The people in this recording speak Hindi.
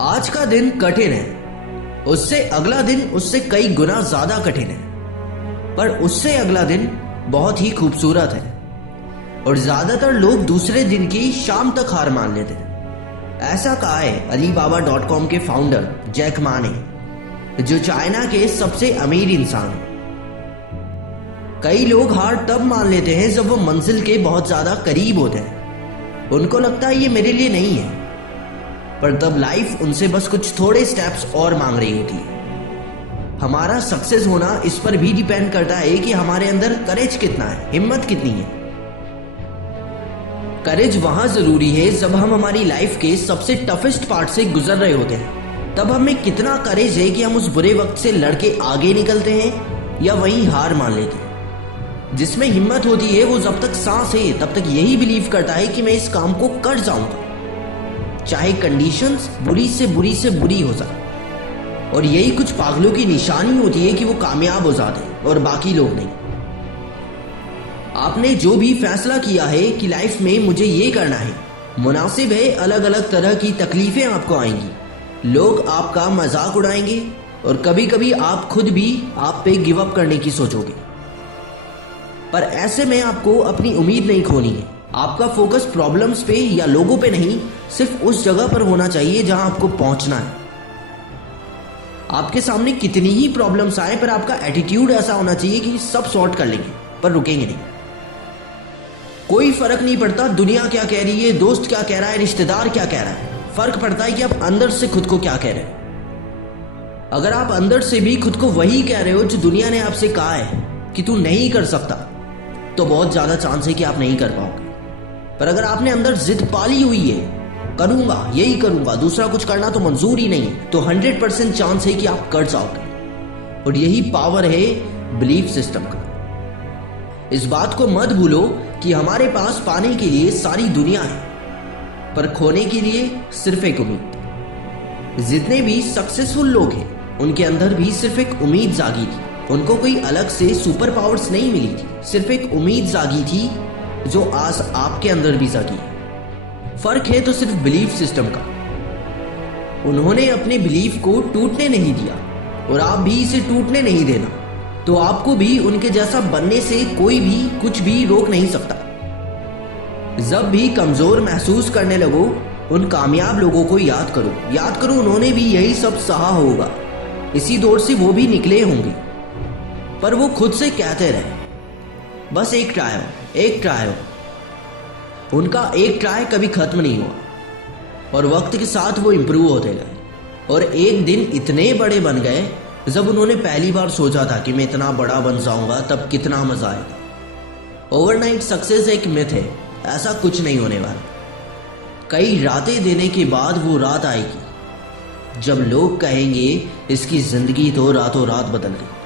आज का दिन कठिन है, उससे अगला दिन उससे कई गुना ज्यादा कठिन है, पर उससे अगला दिन बहुत ही खूबसूरत है और ज्यादातर लोग दूसरे दिन की शाम तक हार मान लेते हैं। ऐसा कहा है Alibaba.com के फाउंडर जैक मा ने, जो चाइना के सबसे अमीर इंसान हैं। कई लोग हार तब मान लेते हैं जब वो मंजिल के बहुत ज्यादा करीब होते हैं। उनको लगता है ये मेरे लिए नहीं है, पर तब लाइफ उनसे बस कुछ थोड़े स्टेप्स और मांग रही होती है। हमारा सक्सेस होना इस पर भी डिपेंड करता है कि हमारे अंदर करेज कितना है, हिम्मत कितनी है। करेज वहां जरूरी है जब हम हमारी लाइफ के सबसे टफेस्ट पार्ट से गुजर रहे होते हैं। तब हमें कितना करेज है कि हम उस बुरे वक्त से लड़के आगे निकलते हैं या वहीं हार मान लेते हैं। जिसमें हिम्मत होती है वो जब तक सांस है तब तक यही बिलीव करता है कि मैं इस काम को कर जाऊंगा, चाहे कंडीशंस बुरी से बुरी हो जाए। और यही कुछ पागलों की निशानी होती है कि वो कामयाब हो जाते हैं और बाकी लोग नहीं। आपने जो भी फैसला किया है कि लाइफ में मुझे ये करना है, मुनासिब है, अलग अलग तरह की तकलीफें आपको आएंगी, लोग आपका मजाक उड़ाएंगे और कभी कभी आप खुद भी आप पे गिव अप करने की सोचोगे। पर ऐसे में आपको अपनी उम्मीद नहीं खोनी है। आपका फोकस प्रॉब्लम्स पे या लोगों पे नहीं, सिर्फ उस जगह पर होना चाहिए जहां आपको पहुंचना है। आपके सामने कितनी ही प्रॉब्लम्स आए, पर आपका एटीट्यूड ऐसा होना चाहिए कि सब सॉर्ट कर लेंगे, पर रुकेंगे नहीं। कोई फर्क नहीं पड़ता दुनिया क्या कह रही है, दोस्त क्या कह रहा है, रिश्तेदार क्या कह रहा है। फर्क पड़ता है कि आप अंदर से खुद को क्या कह रहे हैं। अगर आप अंदर से भी खुद को वही कह रहे हो जो दुनिया ने आपसे कहा है कि तू नहीं कर सकता, तो बहुत ज्यादा चांस है कि आप नहीं कर पाओगे। पर अगर आपने अंदर जिद पाली हुई है, करूंगा, यही करूंगा, दूसरा कुछ करना तो मंजूर ही नहीं, तो 100% चांस है कि आप कर जाओगे। और यही पावर है बिलीफ सिस्टम का। इस बात को मत भूलो कि हमारे पास पाने के लिए सारी दुनिया है, पर खोने के लिए सिर्फ एक उम्मीद। जितने भी सक्सेसफुल लोग हैं उनके अंदर भी सिर्फ एक उम्मीद जागी थी। उनको कोई अलग से सुपर पावर्स नहीं मिली थी, सिर्फ एक उम्मीद जागी थी जो आज आपके अंदर भी जागी है। फर्क है तो सिर्फ बिलीफ सिस्टम का। उन्होंने अपने बिलीफ को टूटने नहीं दिया और आप भी इसे टूटने नहीं देना, तो आपको भी उनके जैसा बनने से कोई भी कुछ भी रोक नहीं सकता। जब भी कमजोर महसूस करने लगो, उन कामयाब लोगों को याद करो, उन्होंने भी यही सब सहा होगा, इसी दौर से वो भी निकले होंगे। पर वो खुद से कहते रहे, बस एक ट्राई हो। उनका एक ट्राई कभी खत्म नहीं हुआ और वक्त के साथ वो इंप्रूव होते गए और एक दिन इतने बड़े बन गए जब उन्होंने पहली बार सोचा था कि मैं इतना बड़ा बन जाऊंगा, तब कितना मजा आएगा। ओवरनाइट सक्सेस एक मिथ है, ऐसा कुछ नहीं होने वाला। कई रातें देने के बाद वो रात आएगी जब लोग कहेंगे इसकी जिंदगी तो रातों रात बदल गई।